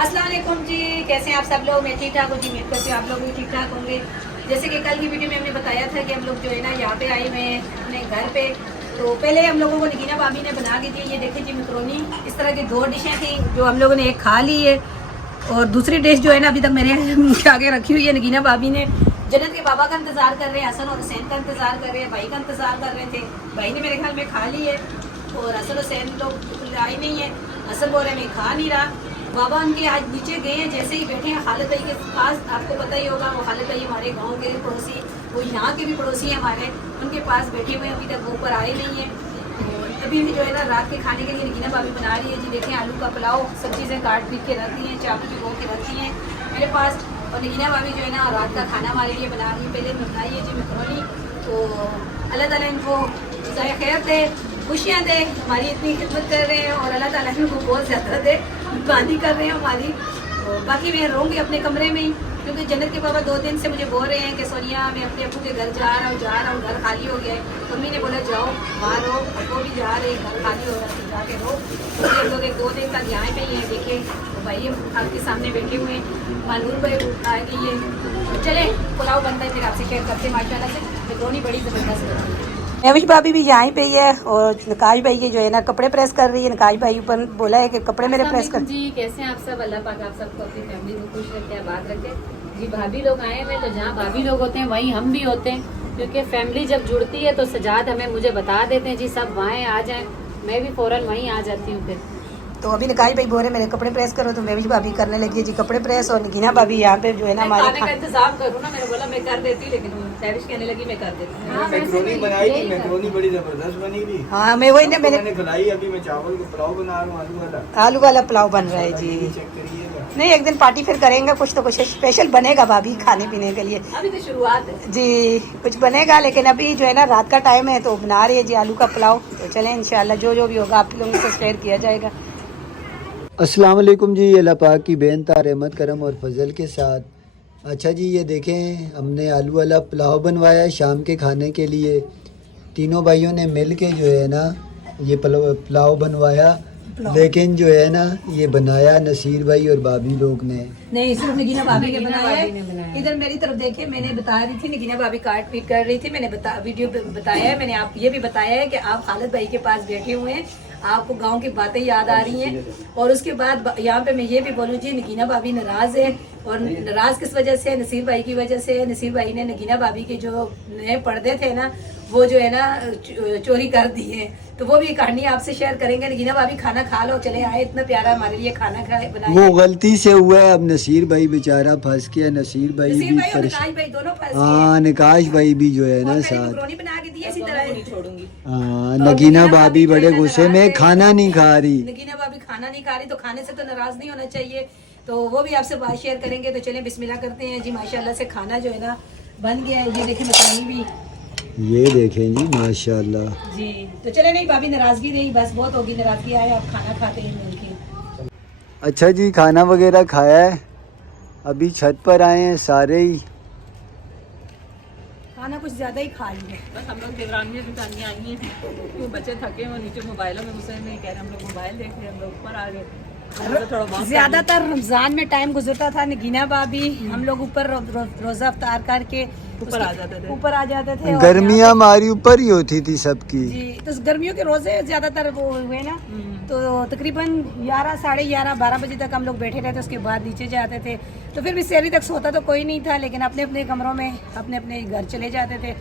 अस्सलाम वालेकुम जी, कैसे हैं आप सब लोग। मैं ठीक ठाक हूँ जी, उम्मीद करती हूँ आप लोग भी ठीक ठाक होंगे। जैसे कि कल की वीडियो में हमने बताया था कि हम लोग जो है ना यहाँ पे आए हुए हैं अपने घर पे। तो पहले हम लोगों को नगीना भाभी ने बना के दी। ये देखिए जी मकरोनी, इस तरह की 2 डिशें थी जो हम लोगों ने एक खा ली है और दूसरी डिश जो है ना अभी तक मेरे आगे रखी हुई है। नगीना भाभी ने जन्नत के बाबा का इंतज़ार कर रहे हैं, हसन और हुसैन का इंतज़ार कर रहे हैं, भाई का इंतज़ार कर रहे थे। भाई ने मेरे ख्याल में खा ली है और हसन हुसैन लोग आए नहीं है। हसन बोल रहे मैं खा नहीं रहा। बाबा उनके आज नीचे गए हैं, जैसे ही बैठे हैं खालिद भाई के पास। आपको पता ही होगा वो खालिद भाई हमारे गांव के पड़ोसी, वो यहाँ के भी पड़ोसी हैं हमारे, उनके पास बैठे हुए हैं। अभी तक वो ऊपर आए नहीं हैं। और अभी भी जो है ना रात के खाने के लिए नगीना भाभी बना रही है जी। देखें आलू का पुलाव, सब चीज़ें काट पीट के रख दी हैं, चावल भिगो के रख दिए हैं मेरे पास। और नगीना भाभी जो है ना रात का खाना हमारे लिए बना रही है। पहले बनाई है जी मकरोनी। तो अल्लाह ताला इनको ज़ाय खैर दे, खुशियाँ दे, हमारी इतनी खिदमत कर रहे हैं और अल्लाह ताला इनको बहुत ज़्यादा दे, बांदी कर रहे हैं हमारी। और बाकी मैं रहूँगी अपने कमरे में ही, क्योंकि जन्नत के बाबा 2 दिन से मुझे बोल रहे हैं कि सोनिया मैं अपने अप्पू के घर जा रहा हूँ, घर खाली हो गया है। मम्मी ने बोला जाओ बाहर रहो, अप्पू भी जा रहे हैं, घर खाली हो रहा है तो जाके रहो। तो ये लोग 2 दिन तक यहाँ पे ही हैं। देखे तो भाई आपके सामने बैठे हुए हैं, मानूर भाई आ गई है। तो चले पुलाव बनता है फिर आपसे शेयर करते हैं। माशाल्लाह से मकरोनी बड़ी ज़बरदस्त बनी है। नविश भाभी भी यहाँ पे ही है और नकाश भाई के जो है ना कपड़े प्रेस कर रही है। नकाश भाई ऊपर बोला है कि कपड़े मेरे प्रेस कर। जी कैसे हैं आप सब। अल्लाह पाक आप सबको अपनी फैमिली में खुश रखे, आबाद रखे जी। भाभी लोग आए हुए तो जहाँ भाभी लोग होते हैं वहीं हम भी होते हैं, क्योंकि फैमिली जब जुड़ती है तो सजाद हमें मुझे बता देते हैं जी सब वहाँ आ जाएं, मैं भी फौरन वहीं आ जाती हूँ। फिर तो अभी नकाश भाई बोल रहे मेरे कपड़े प्रेस करो, तो नविश भाभी करने लगी है जी कपड़े प्रेस। और नगीना भाभी यहाँ पे जो है ना हमारे खाने का इंतजाम करूँ ना, मैंने बोला मैं कर देती, लेकिन नविश कहने लगी मैं कर देती हूँ। मैक्रोनी बनाई थी, मैक्रोनी बड़ी जबरदस्त बनी थी। हाँ मैं वही ना मैंने खिलाई। अभी मैं चावल का पुलाव बना रहा हूँ, आलू वाला पुलाव बन रहा है जी। चेक करिएगा। नहीं एक दिन पार्टी फिर करेंगे, कुछ तो कुछ स्पेशल बनेगा भाभी खाने पीने के लिए। अभी तो शुरुआत है जी कुछ बनेगा, लेकिन अभी जो है ना रात का टाइम है तो बना रही है जी आलू का पुलाव। तो चलें इंशाल्लाह जो भी होगा आप लोगों से शेयर किया जाएगा। अस्सलाम वालेकुम जी, अल्लाह पाक की बेन तार रहमत करम और फजल के साथ। अच्छा जी ये देखें हमने आलू वाला पुलाव बनवाया है शाम के खाने के लिए। तीनों भाइयों ने मिल के जो है ना ये पुलाव बनवाया, लेकिन जो है ना ये बनाया नसीर भाई और भाभी लोग ने। नहीं सिर्फ नगीना भाभी ने बनाया है। इधर मेरी तरफ देखे, मैंने बता रही थी नगीना भाभी काट पीट कर रही थी, मैंने वीडियो पे बताया है। मैंने आप ये भी बताया है कि आप खालिद भाई के पास बैठे हुए हैं, आपको गांव की बातें याद आ रही हैं। और उसके बाद यहाँ पे मैं ये भी बोलूँ जी नगीना भाभी नाराज है, और नाराज किस वजह से? नसीर भाई की वजह से। नसीर भाई ने नगीना भाभी के जो नए पर्दे थे ना वो जो है ना चोरी कर दिए। तो वो भी कहानी आपसे शेयर करेंगे। नगीना भाभी खाना खा लो, चले आए, इतना प्यारा हमारे लिए खाना खाए बनाए। वो गलती से हुआ है, अब नसीर भाई बेचारा फंस गया। नसीर भाई भी नकाश भाई दोनों फंस गए। हाँ निकाश भाई भी जो है ना और साथ। मकरोनी बना के दी इसी तरह नहीं छोड़ूंगी। हाँ नगीना भाभी बड़े गुस्से में खाना नहीं खा रही। नगीना भाभी खाना नहीं खा रही, तो खाने से तो नाराज नहीं होना चाहिए। तो वो भी आपसे बात शेयर करेंगे। तो चलें बिस्मिल्लाह करते हैं जी। माशाल्लाह से खाना जो है ना बन गया है। ये देखें मकरोनी भी, ये देखें जी माशाल्लाह जी। तो चले नहीं भाभी नाराजगी नहीं, बस बहुत होगी नाराजगी। आए आप खाना खाते हैं मिलके। अच्छा जी खाना वगैरह खाया है, अभी छत पर आए हैं सारे ही। खाना कुछ ज्यादा ही खा लिया। बस हम लोग देवरानियाँ दुकानियाँ आई हैं, वो बच्चे थके हुए नीचे मोबाइलों में घुसे नहीं, कह रहे हम लोग मोबाइल देख रहे हैं, हम लोग ऊपर आ गए। ज्यादातर रमजान में टाइम गुजरता था नगीना भाभी, हम लोग ऊपर रोजा अफ्तार करके ऊपर आ जाते थे। गर्मियाँ हमारी ऊपर ही होती थी सबकी जी। तो गर्मियों के रोजे ज्यादातर वो हुए ना, तो तकरीबन 11, साढ़े 11, 12 बजे तक हम लोग बैठे रहते, उसके बाद नीचे जाते थे। तो फिर भी सहरी तक सोता तो कोई नहीं था, लेकिन अपने अपने कमरों में अपने अपने घर चले जाते थे।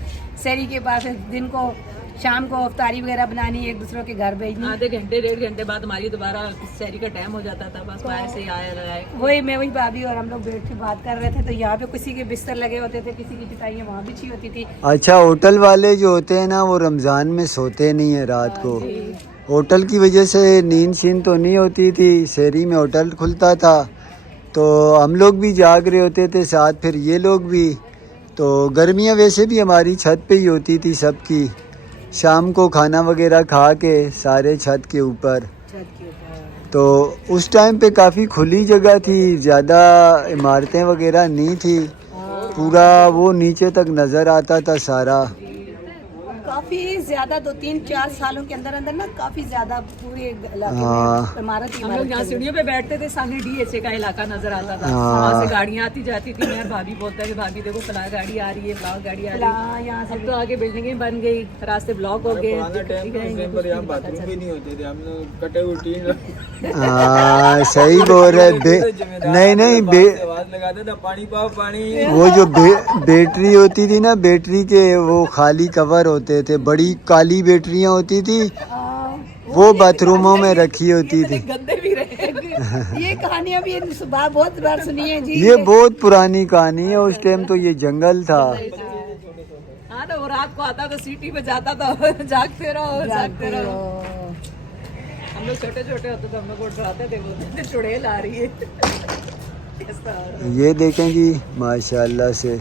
सहरी के बाद दिन को शाम को अफ्तारी वगैरह बनानी, एक दूसरे के घर भेजनी। आधे घंटे 1.5 घंटे बाद हमारी दोबारा शहरी का टाइम हो जाता था, बस बाहर से आए। वही मैं वही भाभी और हम लोग बैठ के बात कर रहे थे। तो यहाँ पे किसी के बिस्तर लगे होते थे, किसी की पिटाइयाँ वहाँ बिछी होती थी। अच्छा होटल वाले जो होते हैं ना वो रमज़ान में सोते नहीं है रात को। होटल की वजह से नींद शीन तो नहीं होती थी, शहरी में होटल खुलता था तो हम लोग भी जाग रहे होते थे साथ, फिर ये लोग भी। तो गर्मियाँ वैसे भी हमारी छत पे ही होती थी सबकी, शाम को खाना वगैरह खा के सारे छत के ऊपर। तो उस टाइम पे काफ़ी खुली जगह थी, ज़्यादा इमारतें वगैरह नहीं थी, पूरा वो नीचे तक नज़र आता था सारा। काफी ज्यादा 2-3-4 सालों के अंदर अंदर ना काफी ज्यादा पूरे इलाके हाँ। में इमारत ही हम लोग यहाँ सीढ़ियों पे बैठते थे, सामने DHA का इलाका नजर आता था, हाँ। वहाँ से गाड़ियाँ आती जाती थी। यार भाभी बोलता है कि भाभी देखो फला गाड़ी आ रही है, फला गाड़ी आ रही है। यहाँ से अब तो आगे बिल्डिंगें बन गई, रास्ते ब्लॉक हो गए, पुराना टाइम था, उस टाइम पर यहाँ बाथरूम भी नहीं होते थे, हम लोग कटे हुए टीन हाँ सही बोल रहे नहीं आवाज लगाते थे, पानी पाओ पानी। वो जो बैटरी होती थी ना, बैटरी के वो खाली कवर होते थे, बड़ी काली बैटरियां होती थी, वो बाथरूमों में रखी होती थी। गंदे भी रहे। ये कहानियां भी सुबह बहुत बार सुनी है जी। ये बहुत पुरानी कहानी है, उस टाइम तो ये जंगल था। हाँ ना, वो रात को आता था, सीटी पे जाता था, जागते रहो जागते रहो। हम लोग छोटे छोटे होते थे, हम लोग उठाते थे, बोलते थे चुड़ैल आ रही है। ऐसा। ये देखें जी माशाल्लाह से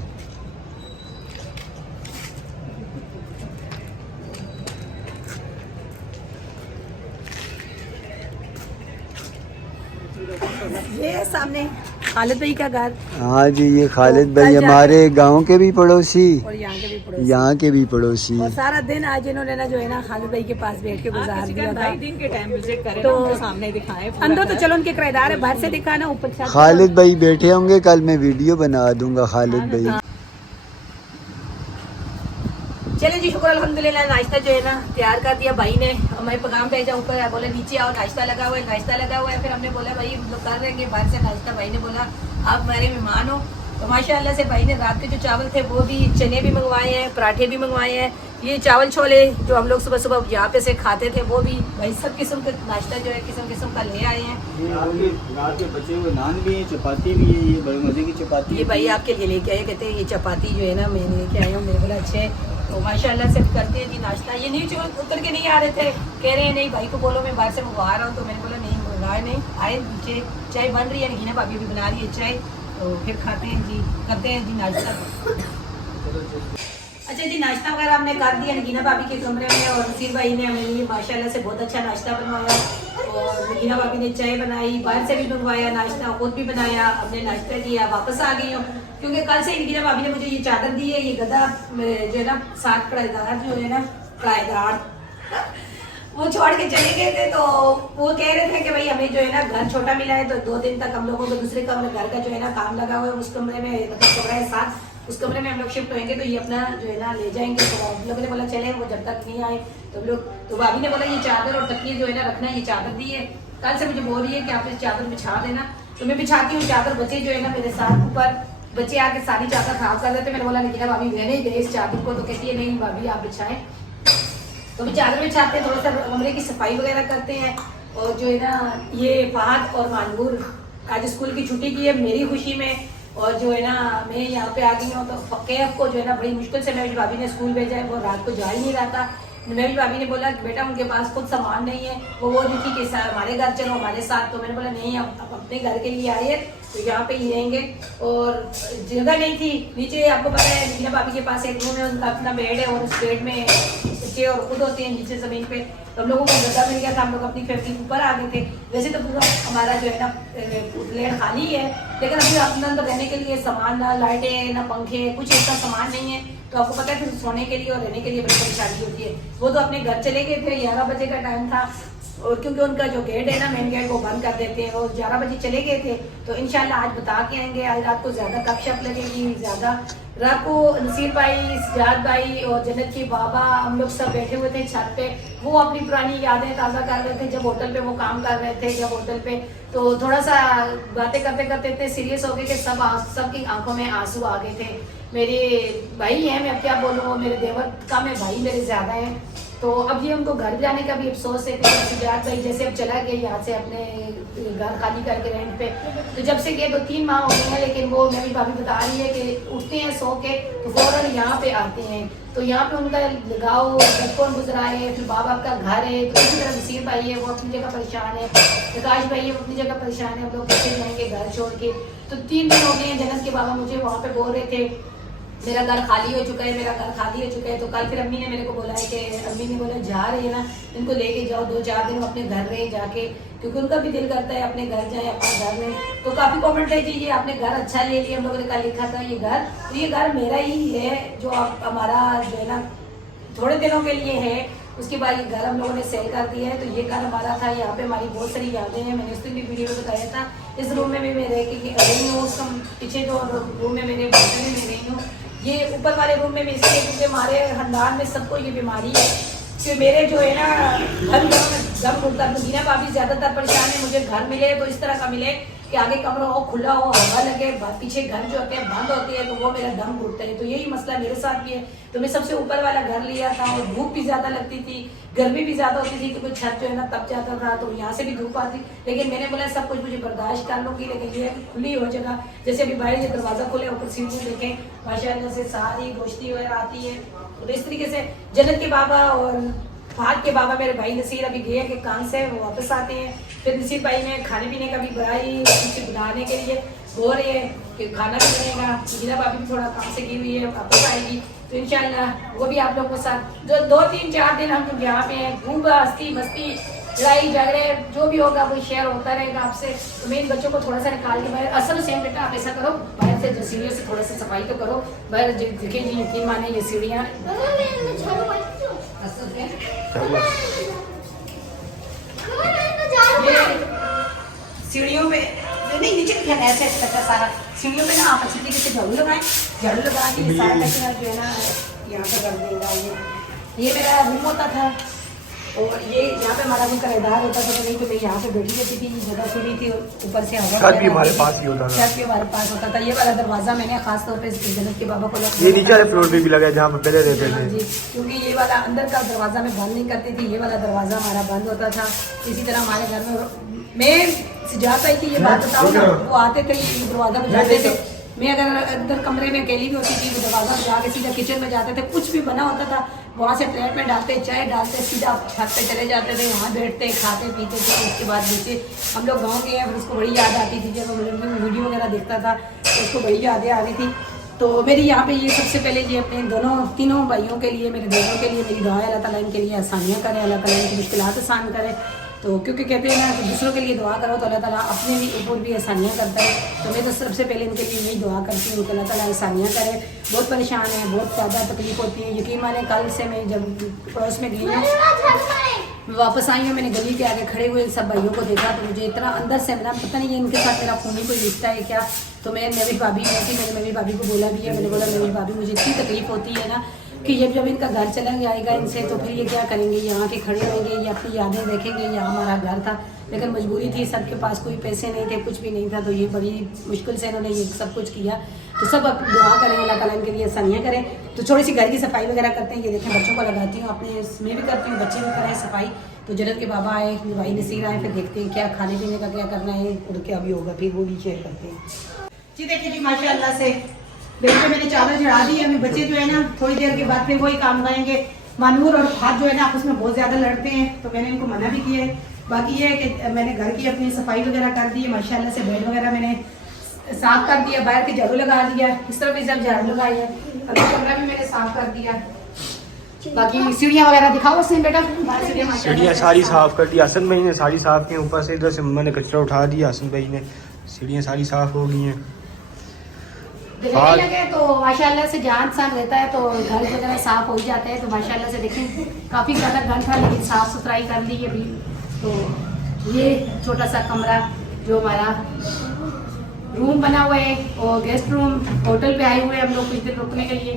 ये सामने खालिद भाई का घर हाँ जी, ये खालिद भाई हमारे गांव के भी पड़ोसी, और यहाँ के भी पड़ोसी। यहाँ के भी पड़ोसी। और सारा दिन आज इन्होंने ना जो है ना खालिद भाई के पास बैठ के गुजार दिया था। दिन के टाइम विजिट करें तो तो सामने दिखाएं पूरा अंदर तो घर। चलो उनके किराएदार है, बाहर से दिखाना, ऊपर छत। खालिद भाई बैठे होंगे, कल मैं वीडियो बना दूंगा खालिद भाई। चले जी, शुक्र अल्हम्दुलिल्लाह, नाश्ता जो है ना तैयार कर दिया भाई ने। हमारे पैगाम भेजा ऊपर, बोले नीचे आओ, नाश्ता लगा हुआ है, नाश्ता लगा हुआ है। फिर हमने बोला भाई हम लोग कर रहेंगे बाहर से नाश्ता। भाई ने बोला आप हमारे मेहमान हो। तो माशाल्लाह से भाई ने रात के जो चावल थे वो भी, चने भी मंगवाए हैं, पराठे भी मंगवाए हैं। ये चावल छोले जो हम लोग सुबह सुबह यहाँ पे से खाते थे वो भी भाई सब किस्म का नाश्ता जो है किस्म किस्म का ले आए हैं। रात के बचे हुए नान भी है, चपाती भी है, ये बड़े मजे की चपाती ये भाई आपके लिए लेके आए, कहते हैं ये चपाती जो है ना मैं लेके आया हूँ। मेरे बोला अच्छे, तो माशाल्लाह से करते हैं जी नाश्ता। ये नहीं जो उतर के नहीं आ रहे थे, कह रहे हैं नहीं भाई को बोलो मैं बाहर से मंगवा रहा हूँ। तो मैंने बोला नहीं मंगवाए नहीं, आए नीचे चाय बन रही है, नगीना भाभी भी बना रही है चाय, तो फिर खाते हैं जी, करते हैं जी नाश्ता। अच्छा जी, नाश्ता वगैरह हमने कर दिया नगीना भाभी के कमरे में, और नसीर भाई ने हमें लिए माशाल्लाह से बहुत अच्छा नाश्ता बनवाया। और नगीना भाभी ने चाय बनाई, बाहर से भी मंगवाया नाश्ता, खुद भी बनाया, हमने नाश्ता किया, वापस आ गई हूँ क्योंकि कल से नगीना भाभी ने मुझे ये चादर दी है। ये गदा जो है ना 7 किराएदार जो है ना किराएदार वो छोड़ के चले गए थे। तो वो कह रहे थे कि भाई हमें जो है ना घर छोटा मिला है, तो 2 दिन तक हम लोगों को दूसरे कमरे घर का जो है ना काम लगा हुआ है, उस कमरे में मतलब कमरा है 7, उस कमरे में हम लोग शिफ्ट होंगे। तो ये अपना जो है ना ले जाएंगे। तो हम लोगों ने बोला चले, वो जब तक नहीं आए तो हम लोग, तो भाभी ने बोला ये चादर और तकिए जो है ना रखना, ये चादर दी है। कल से मुझे बोल रही है कि आप इस चादर बिछा देना, तो मैं बिछाती हूँ चादर। बच्चे जो है ना मेरे साथ ऊपर, बच्चे आके सारी चादर खराब कर देते। मैंने बोला लेकिन भाभी रहने ही दे इस चादर को, तो कहती है नहीं भाभी आप बिछाएं। तो भी चादर बिछाते हैं, थोड़ा सा कमरे की सफाई वगैरह करते हैं। और जो है ना ये फहद और मानूर आज स्कूल की छुट्टी की है मेरी खुशी में, और जो है ना मैं यहाँ पे आ गई हूँ। तो कैफ को जो है ना बड़ी मुश्किल से मेरी भाभी ने स्कूल भेजा है, वो रात को जा ही नहीं रहा था। मेरी भाभी ने बोला कि बेटा उनके पास खुद सामान नहीं है, वो बोल रही थी कि हमारे घर चलो हमारे साथ। तो मैंने बोला नहीं, आप अपने घर के लिए आए तो यहाँ पे ही रहेंगे। और जगह नहीं थी नीचे, आपको पता है नगीना भाभी के पास एक रूम है, उनका अपना बेड है, और उस बेड में बच्चे और खुद होते हैं नीचे जमीन पे। तो हम लोगों को गद्दा मिल गया था, हम लोग अपनी फैमिली ऊपर आ गए थे। वैसे तो पूरा हमारा जो है ना फ्लैट खाली है, लेकिन अभी अपने अंदर रहने के लिए सामान, ना लाइटें ना पंखे, कुछ ऐसा सामान नहीं है। तो आपको पता है फिर सोने के लिए और रहने के लिए बड़ी परेशानी होती है। वो तो अपने घर चले गए थे, 11 बजे का टाइम था, और क्योंकि उनका जो गेट है ना मेन गेट वो बंद कर देते हैं। वो 11 बजे चले गए थे। तो इंशाल्लाह आज बता के आएंगे, आज रात को ज्यादा गपशप लगेगी, ज्यादा रात को नसीर भाई, सजाद भाई और जन्नत की बाबा हम लोग सब बैठे हुए थे छत पे। वो अपनी पुरानी यादें ताज़ा कर रहे थे जब होटल पे वो काम कर रहे थे, जब होटल पे तो थोड़ा सा बातें करते करते इतने सीरियस हो गए कि सबकी आंखों में आंसू आ गए थे। मेरे भाई हैं, मैं अब क्या बोलूँ, मेरे देवर कम है, भाई मेरे ज्यादा हैं। तो अब ये उनको घर जाने का भी अफसोस है कि सजाद भाई जैसे अब चला गया यहाँ से अपने घर खाली करके रेंट पे, तो जब से गए 2-3 माह हो गए हैं, लेकिन वो मेरी भाभी बता रही है कि उठते हैं सो के तो फौरन यहाँ पे आते हैं। तो यहाँ पे उनका लगाओ, बचपन गुजरा है, फिर बाबा का घर है। तो इसी तरह नसीर भाई है, वो अपनी जगह परेशान है, प्रकाश भाई है, वो अपनी जगह परेशान है। हम लोग कैसे जाएंगे घर छोड़ के। तो 3 दिन हो गए हैं, जन्नत के बाबा मुझे वहाँ पे बोल रहे थे मेरा घर खाली हो चुका है, मेरा घर खाली हो चुका है। तो कल फिर अम्मी ने मेरे को बोला है कि अम्मी ने बोला जा रही है ना, इनको लेके जाओ 2-4 दिन अपने घर रहे जाके, क्योंकि उनका भी दिल करता है अपने घर जाए, अपने घर में। तो काफी कमेंट है कि ये आपने घर अच्छा ले लिया, हम लोगों ने कल लिखा था ये घर, तो ये घर मेरा ही है, जो आप हमारा जो है ना थोड़े दिनों के लिए है। उसके बाद ये घर हम लोगों ने सेल कर दिया है। तो ये घर हमारा था, यहाँ पे हमारी बहुत सारी यादें हैं। मैंने उस दिन भी वीडियो में बताया था। इस रूम में भी मैं रह के रही हूँ, उसका पीछे जो रूम में मैंने बालकनी में रही हूँ। ये ऊपर वाले रूम में भी इसलिए क्योंकि हमारे खानदान में सबको ये बीमारी है कि मेरे जो है ना दम घुटता है। मीना भाभी ज़्यादातर परेशान है, मुझे घर मिले तो इस तरह का मिले कि आगे कमरा हो खुला हो, हवा लगे, पीछे घर जो होते हैं बंद होती है तो वो मेरा दम घुटता है। तो यही मसला मेरे साथ भी है। तो मैं सबसे ऊपर वाला घर लिया था और धूप भी ज़्यादा लगती थी, गर्मी भी ज़्यादा होती थी क्योंकि छत जो है ना तप जाता था, तो यहाँ से भी धूप आती। लेकिन मैंने बोला सब कुछ मुझे बर्दाश्त कर लूँगी, लेकिन ये खुली हो जगह। जैसे अभी बाहर ये दरवाज़ा खुले ऊपर सीढ़ी देखें, माशाअल्लाह से सारी गोश्ती वगैरह आती है। तो इस तरीके से जन्नत के बाबा और फहद के बाबा मेरे भाई नसीर अभी गए कि काम से वो वापस आते हैं। फिर नसीर भाई ने खाने पीने का भी बनाई, कुछ बनाने के लिए हो रहे हैं कि खाना भी बनेगा। मीना भाभी भी थोड़ा काम से की हुई है, वापस आएगी तो इंशाल्लाह वो भी आप लोगों के साथ जो 2-3-4 दिन हम लोग यहाँ पे हैं, खूब हंसी मस्ती लड़ाई झगड़े जो भी होगा वो शेयर होता रहेगा आपसे। तो मैं इन बच्चों को थोड़ा सा निकाल के बाहर, असल सेम बेटा आप ऐसा करो, बाहर से सीढ़ियों से थोड़ा सा सफाई तो करो। बाहर देखिए जी, यकीन माने ये सीढ़ियाँ सीढ़ियों में नहीं नीचे ऐसे कच्चा सारा सीढ़ियों पे ना आप अच्छी तरीके से झाड़ू लगाएं, झाड़ू लगा के सारा कचरा जो है ना यहाँ पे कर देगा। ये मेरा रूम होता था और ये यहाँ पे हमारा रूम किराएदार होता था, तो नहीं तो मैं यहाँ पे बैठी रहती थी, जगह खुली थी ऊपर से हवा छत भी हमारे पास ही होता था। छत भी हमारे पास होता था। ये वाला दरवाजा मैंने खास तौर पे जन्नत के बाबा को ये नीचे वाले फ्लोर पे भी लगा है जहाँ पे पहले रहते थे जी, क्योंकि ये वाला अंदर का दरवाजा मैं बंद नहीं करती थी, ये वाला दरवाजा हमारा बंद होता था। इसी तरह हमारे घर में मैं सिजात आई थी, ये बात बताऊँ ना, वो आते थे ये दरवाजा बजाते थे। मैं अगर अंदर कमरे में अकेली भी होती थी, दरवाजा बजा के सीधा किचन में जाते थे, कुछ भी बना होता था वहाँ से प्लेट में डालते, चाय डालते, सीधा छत पे चले जाते थे, वहाँ बैठते खाते पीते थे। उसके बाद नीचे हम लोग गाँव के हैं, फिर उसको बड़ी याद आती थी जब हम वीडियो वगैरह देखता था तो उसको बड़ी यादें आ रही थी। तो मेरी यहाँ पे ये सबसे पहले ये अपने तीनों भाइयों के लिए, मेरे दोनों के लिए मेरी दुआ है, अल्लाह ताला इनके लिए आसानियाँ करे, अल्लाह ताला इनकी मुश्किलात आसान करे। तो क्योंकि कहते हैं ना कि दूसरों के लिए दुआ करो तो अल्लाह ताला अपने भी ऊपर भी आसानियाँ करता है। तो मैं तो सबसे पहले इनके लिए यही दुआ करती हूँ कि अल्लाह ताला आसानियाँ करे। बहुत परेशान है, बहुत ज़्यादा तकलीफ होती है। यकीन माने कल से मैं जब पड़ोस में गई हूँ, मैं वापस आई हूँ, मैंने गली के आगे खड़े हुए सब भाइयों को देखा तो मुझे इतना अंदर से मिला, पता नहीं है इनके साथ मेरा खूनी कोई रिश्ता है क्या। तो मैं मेरी भाभी थी, मैंने मेरी भाभी को बोला भी है, मैंने बोला मेरी भाभी मुझे इतनी तकलीफ होती है ना कि जब इनका घर चला जाएगा इनसे तो फिर ये क्या करेंगे, यहाँ के खड़े रहेंगे, ये अपनी यादें देखेंगे। यहाँ हमारा घर था लेकिन मजबूरी थी, सबके पास कोई पैसे नहीं थे, कुछ भी नहीं था, तो ये बड़ी मुश्किल से इन्होंने ये सब कुछ किया। तो सब अब दुआ करें, अल्लाह ताला इनके लिए आसानियाँ करें। तो थोड़ी सी घर की सफाई वगैरह करते हैं, ये देखें बच्चों को लगाती हूँ, अपने मैं भी करती हूँ, बच्चे भी करें सफाई। तो जन्नत के बाबा आए, भाई नसीर आए, फिर देखते हैं क्या खाने पीने का क्या करना है और क्या भी होगा, फिर वो भी शेयर करते हैं। जी देखिए जी माशाल्लाह से बेटे मैंने चावल चढ़ा दिए। अभी बच्चे जो है ना थोड़ी देर के बाद फिर वही काम करेंगे। मानूर और फहद जो है ना आपस में बहुत ज़्यादा लड़ते हैं, तो मैंने इनको मना भी किया है। बाकी ये है कि मैंने घर की अपनी सफाई वगैरह कर दी है माशाल्लाह से। बेड वगैरह मैंने साफ कर दिया, बाहर के झाड़ू लगा दिया, इस तरफ भी सब झाड़ू लगाई है, अभी कमरा भी मैंने साफ कर दिया। बाकी सीढ़ियाँ वगैरह दिखाओ उसने बेटा, सीढ़ियाँ सारी साफ कर दी हसन भाई ने, सारी साफ की। ऊपर से इधर से मैंने कचरा उठा दिया हसन भाई ने, सीढ़ियाँ सारी साफ हो गई हैं। दिखने लगे तो माशाल्लाह से जान सान रहता है तो घर वगैरह साफ हो ही जाते हैं। तो माशाल्लाह से देखिए काफ़ी ज़्यादा घर था लेकिन साफ़ सुथराई कर ली अभी। तो ये छोटा सा कमरा जो हमारा रूम बना हुआ है और गेस्ट रूम, होटल पे आए हुए हैं हम लोग कुछ दिन रुकने के लिए।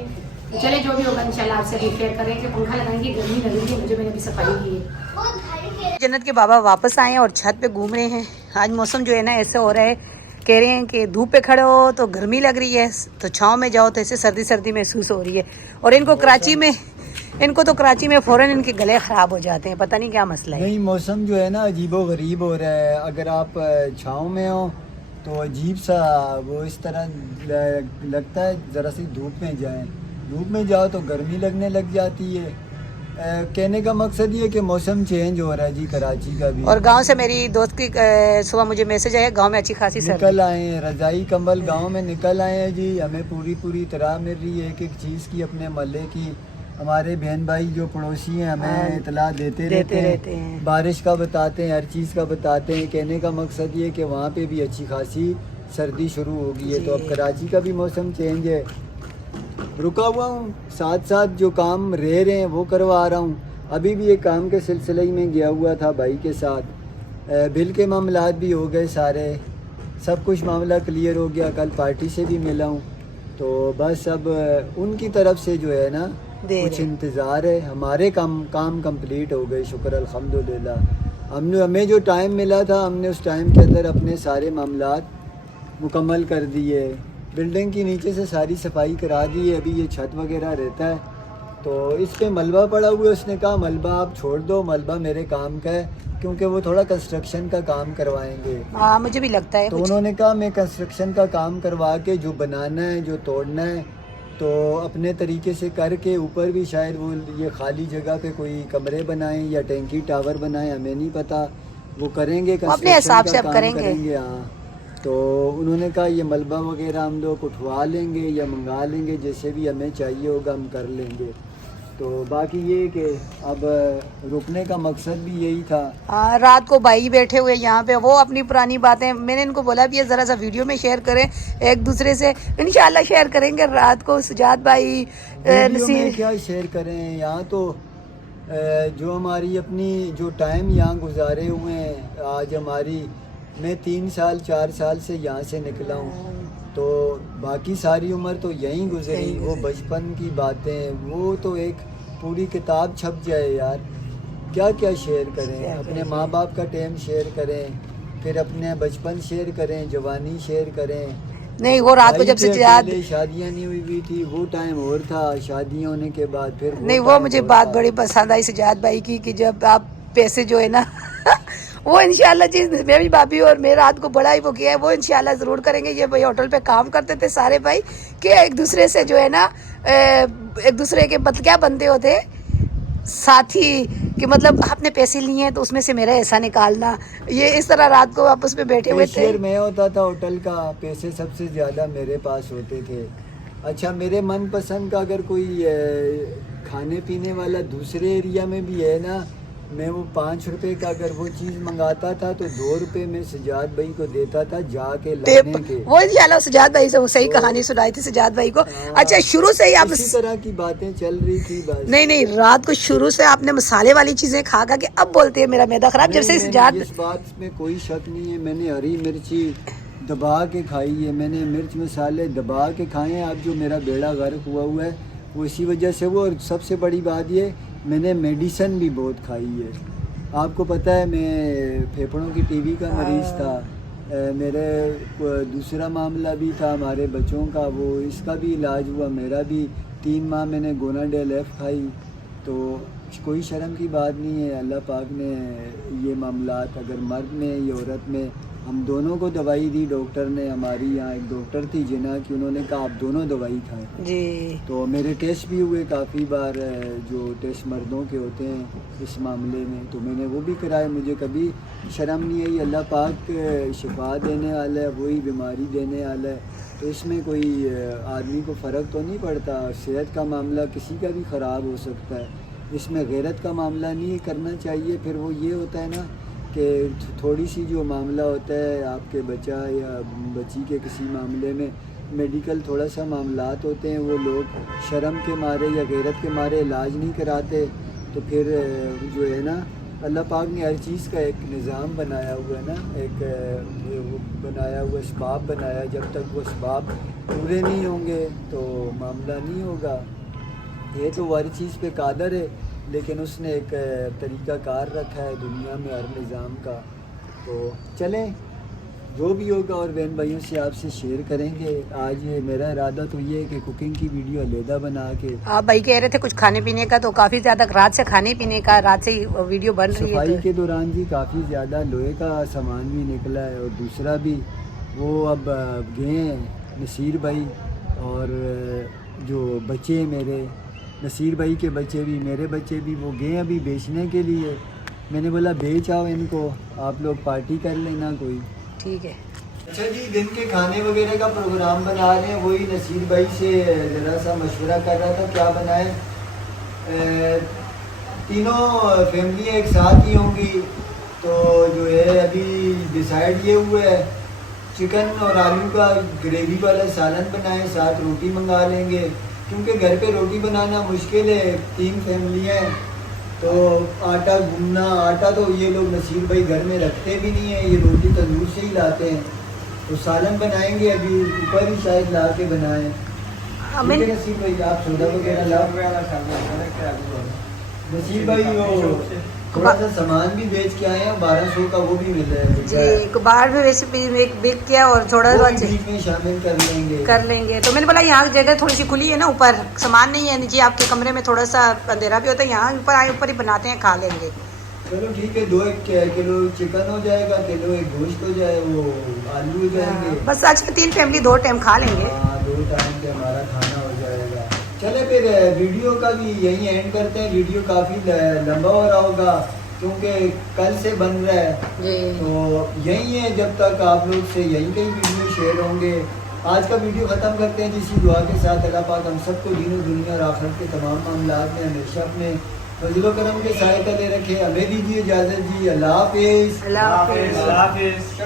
तो चले जो भी होगा इंशाल्लाह आपसे भी शेयर करेंगे। पंखा लगाएंगे, गर्मी लगेगी मुझे, मैंने भी सफाई की है। जन्नत के बाबा वापस आए हैं और छत पे घूम रहे हैं। आज मौसम जो है ना ऐसे हो रहा है, कह रहे हैं कि धूप पे खड़े हो तो गर्मी लग रही है, तो छाँव में जाओ तो ऐसे सर्दी सर्दी महसूस हो रही है। और इनको तो कराची में फ़ौरन इनके गले ख़राब हो जाते हैं, पता नहीं क्या मसला है। नहीं मौसम जो है ना अजीबो गरीब हो रहा है। अगर आप छाँव में हो तो अजीब सा वो इस तरह लगता है, ज़रा सी धूप में जाएं, धूप में जाओ तो गर्मी लगने लग जाती है। कहने का मकसद ये कि मौसम चेंज हो रहा है जी कराची का भी। और गांव से मेरी दोस्त की सुबह मुझे मैसेज आया, गांव में अच्छी खासी सर्दी निकल आए हैं, रजाई कंबल गांव में निकल आए हैं जी। हमें पूरी तरह मिल रही है एक एक चीज़ की, अपने मोहल्ले की। हमारे बहन भाई जो पड़ोसी हैं हमें इतला देते रहते हैं, बारिश का बताते हैं, हर चीज़ का बताते हैं। कहने का मकसद ये कि वहाँ पे भी अच्छी खासी सर्दी शुरू हो गई है। तो अब कराची का भी मौसम चेंज है, रुका हुआ हूँ, साथ साथ जो काम रह रहे हैं वो करवा रहा हूँ। अभी भी एक काम के सिलसिले में गया हुआ था भाई के साथ, बिल के मामलात भी हो गए सारे, सब कुछ मामला क्लियर हो गया। कल पार्टी से भी मिला हूँ, तो बस अब उनकी तरफ से जो है ना कुछ इंतज़ार है। हमारे काम कंप्लीट हो गए, शुक्र अल्हम्दुलिल्लाह। हमें जो टाइम मिला था हमने उस टाइम के अंदर अपने सारे मामलात मुकम्मल कर दिए। बिल्डिंग की नीचे से सारी सफाई करा दी है। अभी ये छत वगैरह रहता है तो इस पे मलबा पड़ा हुआ है। उसने कहा मलबा आप छोड़ दो, मलबा मेरे काम का है, क्योंकि वो थोड़ा कंस्ट्रक्शन का काम करवाएंगे। हाँ मुझे भी लगता है तो उन्होंने कहा मैं कंस्ट्रक्शन का काम करवा के जो बनाना है, जो तोड़ना है, तो अपने तरीके से करके ऊपर भी शायद वो ये खाली जगह पे कोई कमरे बनाएं या टैंकी टावर बनाएं, हमें नहीं पता। वो करेंगे अपने हिसाब से अब करेंगे। हाँ, तो उन्होंने कहा ये मलबा वगैरह हम लोग उठवा लेंगे या मंगा लेंगे, जैसे भी हमें चाहिए होगा हम कर लेंगे। तो बाकी ये कि अब रुकने का मकसद भी यही था। हाँ, रात को भाई बैठे हुए यहाँ पे, वो अपनी पुरानी बातें, मैंने इनको बोला भी है ज़रा सा वीडियो में शेयर करें एक दूसरे से, इंशाल्लाह शेयर करेंगे रात को। सुजात भाई वीडियो में क्या शेयर करें, यहाँ तो जो हमारी अपनी जो टाइम यहाँ गुजारे हुए हैं, आज हमारी मैं 3 साल 4 साल से यहाँ से निकला हूँ, तो बाकी सारी उम्र तो यहीं गुजरी। वो बचपन की बातें, वो तो एक पूरी किताब छप जाए यार। क्या क्या शेयर करें, अपने माँ बाप का टाइम शेयर करें, फिर अपने बचपन शेयर करें, जवानी शेयर करें। नहीं, वो रात को जब से शादियाँ नहीं हुई थी वो टाइम और था, शादियाँ होने के बाद फिर नहीं, वो मुझे बात बड़ी पसंद आई सुजात भाई की कि जब आप पैसे जो है ना वो इंशाल्लाह चीज़ मैं भी भाभी और मेरे रात को बड़ा ही वो किया है, वो इंशाल्लाह ज़रूर करेंगे। ये भाई होटल पे काम करते थे सारे भाई कि एक दूसरे से जो है ना एक दूसरे के क्या बनते होते साथी कि मतलब आपने पैसे लिए हैं तो उसमें से मेरा ऐसा निकालना, ये इस तरह रात को आपस में बैठे हुए थे। मैं होता था होटल का, पैसे सबसे ज़्यादा मेरे पास होते थे। अच्छा, मेरे मनपसंद का अगर कोई खाने पीने वाला दूसरे एरिया में भी है ना, मैं वो 5 रुपए का अगर वो चीज़ मंगाता था तो 2 रुपए में सुजात भाई को देता था जाके लाने के। वो इंशाल्लाह सुजात भाई से वो सही कहानी सुनाई थी सुजात भाई को। अच्छा, शुरू से ही आप इसी तरह की बातें चल रही थी बस। नहीं, रात को शुरू से आपने मसाले वाली चीजें खा के अब बोलते हैं मेरा मैदा खराब। जब से सुजात, इस बात में कोई शक नहीं है, मैंने हरी मिर्ची दबा के खाई है, मैंने मिर्च मसाले दबा के खाए हैं। अब जो मेरा बेड़ा गर्क हुआ है वो इसी वजह से वो। और सबसे बड़ी बात ये, मैंने मेडिसन भी बहुत खाई है। आपको पता है मैं फेफड़ों की टीबी का मरीज़ था, मेरे दूसरा मामला भी था हमारे बच्चों का, वो इसका भी इलाज हुआ। मेरा भी 3 माह मैंने गोनाडेल एफ खाई। तो कोई शर्म की बात नहीं है, अल्लाह पाक ने ये मामलात अगर मर्द में या औरत में, हम दोनों को दवाई दी डॉक्टर ने। हमारी यहाँ एक डॉक्टर थी जिना कि उन्होंने कहा आप दोनों दवाई खाएं जी। तो मेरे टेस्ट भी हुए काफ़ी बार, जो टेस्ट मर्दों के होते हैं इस मामले में, तो मैंने वो भी कराए। मुझे कभी शर्म नहीं आई। अल्लाह पाक शिफा देने वाला है, वही बीमारी देने वाला है, तो इसमें कोई आदमी को फ़र्क तो नहीं पड़ता। सेहत का मामला किसी का भी ख़राब हो सकता है, इसमें गैरत का मामला नहीं करना चाहिए। फिर वो ये होता है ना कि थोड़ी सी जो मामला होता है आपके बच्चा या बच्ची के किसी मामले में मेडिकल थोड़ा सा मामलात होते हैं, वो लोग शर्म के मारे या गैरत के मारे इलाज नहीं कराते। तो फिर जो है ना, अल्लाह पाक ने हर चीज़ का एक निज़ाम बनाया हुआ है ना, एक बनाया हुआ इसबाब बनाया। जब तक वो इसबाब पूरे नहीं होंगे तो मामला नहीं होगा। ये तो हर चीज़ पे कादर है, लेकिन उसने एक तरीक़ाकार रखा है दुनिया में हर निज़ाम का। तो चलें, जो भी होगा और बहन भाइयों से आपसे शेयर करेंगे। आज ये मेरा इरादा तो ये है कि कुकिंग की वीडियो अलहदा बना के, आप भाई कह रहे थे कुछ खाने पीने का, तो काफ़ी ज़्यादा रात से खाने पीने का, रात से ही वीडियो बन रही है। सफाई के दौरान जी काफ़ी ज़्यादा लोहे का सामान भी निकला है, और दूसरा भी वो अब गए हैं नसीर भाई, और जो बच्चे मेरे नसीर भाई के बच्चे भी, मेरे बच्चे भी, वो गए अभी बेचने के लिए। मैंने बोला बेच आओ इनको, आप लोग पार्टी कर लेना कोई। ठीक है। अच्छा जी, दिन के खाने वगैरह का प्रोग्राम बना रहे हैं, वही नसीर भाई से ज़रा सा मशवरा कर रहा था क्या बनाए। तीनों फैमिली एक साथ ही होंगी, तो जो है अभी डिसाइड ये हुआ है चिकन और आलू का ग्रेवी वाला सालन बनाएं, साथ रोटी मंगा लेंगे। क्योंकि घर पे रोटी बनाना मुश्किल है, 3 फैमिलियाँ हैं, तो आटा गूंदना, आटा तो ये लोग नसीर भाई घर में रखते भी नहीं है, ये रोटी तंदूर से ही लाते हैं। तो सालन बनाएंगे, अभी ऊपर ही शायद ला के बनाएं। ठीक है नसीर भाई, आप सौदा वगैरह लाओ। नसीर भाई वो थोड़ा सा सामान भी बेच के आए हैं, 1200 का वो भी मिल रहा है जी, बाहर में रेसिपी बिक गया और थोड़ा वो भी बहुत बीच में शामिल कर कर लेंगे। तो मैंने बोला यहाँ जगह थोड़ी सी खुली है ना, ऊपर सामान नहीं है नीचे, आपके कमरे में थोड़ा सा अंधेरा भी होता है, यहाँ ऊपर आए ऊपर ही बनाते हैं, खा लेंगे। चलो ठीक है, 2 किलो चिकन हो जाएगा, किलो एक गोश्त हो जाए, वो आलू हो जाएंगे। बस आज की 3 फैमिली 2 टाइम खा लेंगे। हाँ, 2 टाइम पे हमारा खाना हो जाएगा। चले फिर वीडियो का भी यहीं एंड करते हैं, वीडियो काफ़ी लंबा हो रहा होगा क्योंकि कल से बन रहा है, जी तो यही है, जब तक आप लोग से यहीं कई वीडियो शेयर होंगे। आज का वीडियो ख़त्म करते हैं जिसी दुआ के साथ, अल्लाह पाक हम सबको दीनों दुनिया और आखिरत के तमाम मामलात में हमेशा अपने फजलो करम के साए तले रखे। हमें दीजिए इजाज़त जी, अल्लाह हाफिज़। अल्लाह हाफिज़।